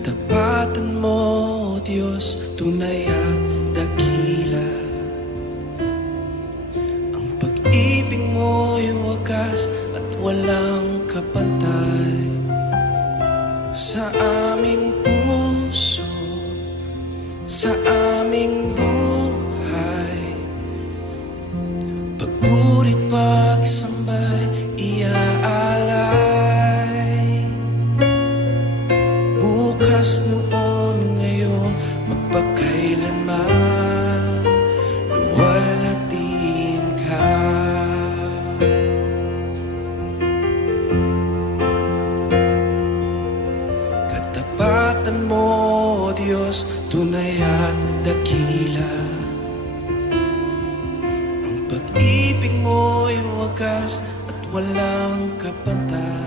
Katapatan mo, Diyos, tunay at dakila. Ang pag-ibig mo'y wagas at walang kapantay. Sa aming puso, sa aming buhay, pagpurit, pagsambay, iaalay. Bukas, noon, ngayon, magpakailanman, luwalhatiin ka. Katapatan mo, Diyos, tunay at dakila. Ang pag-ibig mo'y wagas at walang kapantay.